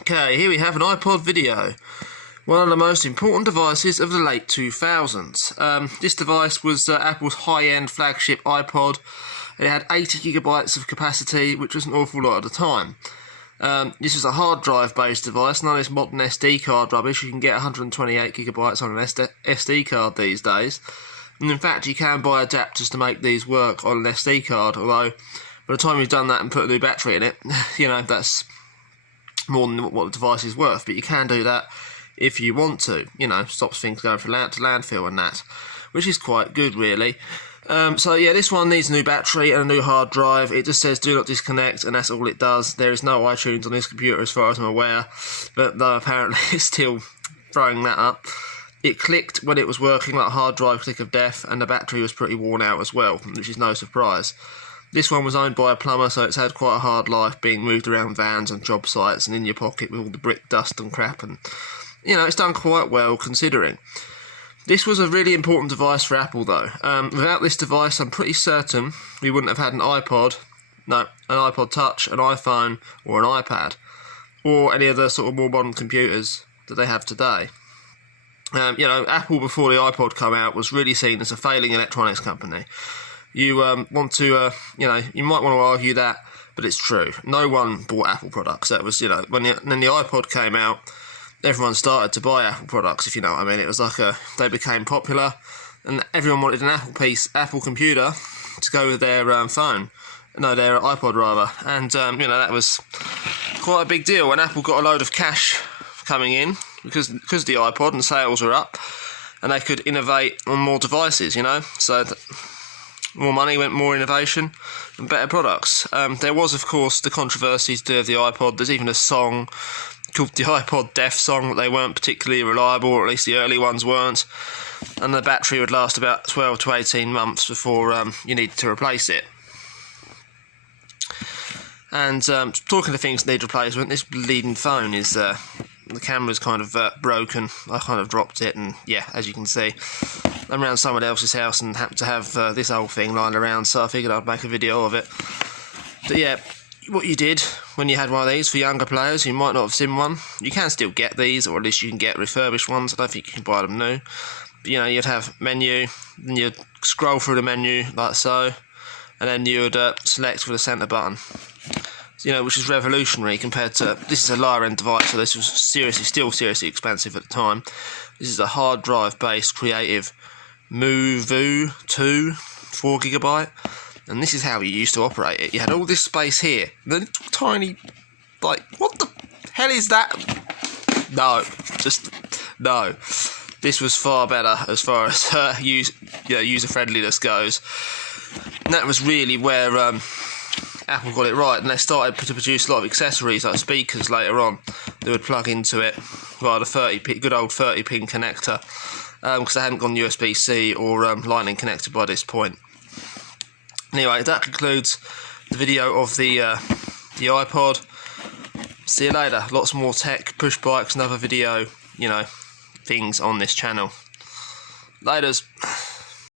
Okay, here we have an iPod video. One of the most important devices of the late 2000s. This device was Apple's high-end flagship iPod. It had 80 gigabytes of capacity, which was an awful lot at the time. This is a hard drive based device, none of this modern SD card rubbish. You can get 128 gigabytes on an SD card these days. And in fact, you can buy adapters to make these work on an SD card, although by the time you've done that and put a new battery in it, you know, that's more than what the device is worth. But you can do that if you want to, you know, stops things going from to landfill and that, which is quite good really. So yeah, this one needs a new battery and a new hard drive. It just says do not disconnect, and that's all it does. There is no iTunes on this computer as far as I'm aware, but though apparently it's still throwing that up. It clicked when it was working, like a hard drive click of death, and the battery was pretty worn out as well, which is no surprise. This one was owned by a plumber, so it's had quite a hard life, being moved around vans and job sites and in your pocket with all the brick dust and crap, and you know, it's done quite well considering. This was a really important device for Apple though. Without this device, I'm pretty certain we wouldn't have had an iPod, an iPod Touch, an iPhone or an iPad, or any of the sort of more modern computers that they have today. You know, Apple before the iPod came out was really seen as a failing electronics company. You want to, you know, you might want to argue that, but it's true. No one bought Apple products. That was, you know, when the iPod came out, everyone started to buy Apple products, if you know what I mean. It was like they became popular, and everyone wanted an Apple computer to go with their phone. No, their iPod rather. And, you know, that was quite a big deal when Apple got a load of cash coming in because of the iPod and sales were up, and they could innovate on more devices, you know. So more money went more innovation and better products. There was, of course, the controversies to the iPod. There's even a song called the iPod Death song that they weren't particularly reliable, or at least the early ones weren't, and the battery would last about 12 to 18 months before you needed to replace it. And talking to things that need replacement, this bleeding phone is the camera's kind of broken. I kind of dropped it, and yeah, as you can see, I'm around someone else's house and happened to have this old thing lying around, so I figured I'd make a video of it. But yeah, what you did when you had one of these, for younger players who might not have seen one, you can still get these, or at least you can get refurbished ones. I don't think you can buy them new. But you know, you'd have menu, then you'd scroll through the menu like so, and then you would select with the centre button. You know, which is revolutionary compared to, this is a lower end device, so this was still seriously expensive at the time. This is a hard drive based creative Movu 2 4GB, and this is how you used to operate it. You had all this space here, then tiny, like, what the hell is that? No, just no. This was far better as far as user friendliness goes, and that was really where Apple got it right, and they started to produce a lot of accessories like speakers later on that would plug into it via the good old 30-pin connector, because they hadn't gone USB-C or Lightning connector by this point. Anyway, that concludes the video of the iPod. See you later. Lots more tech, push bikes, another video, you know, things on this channel. Laters.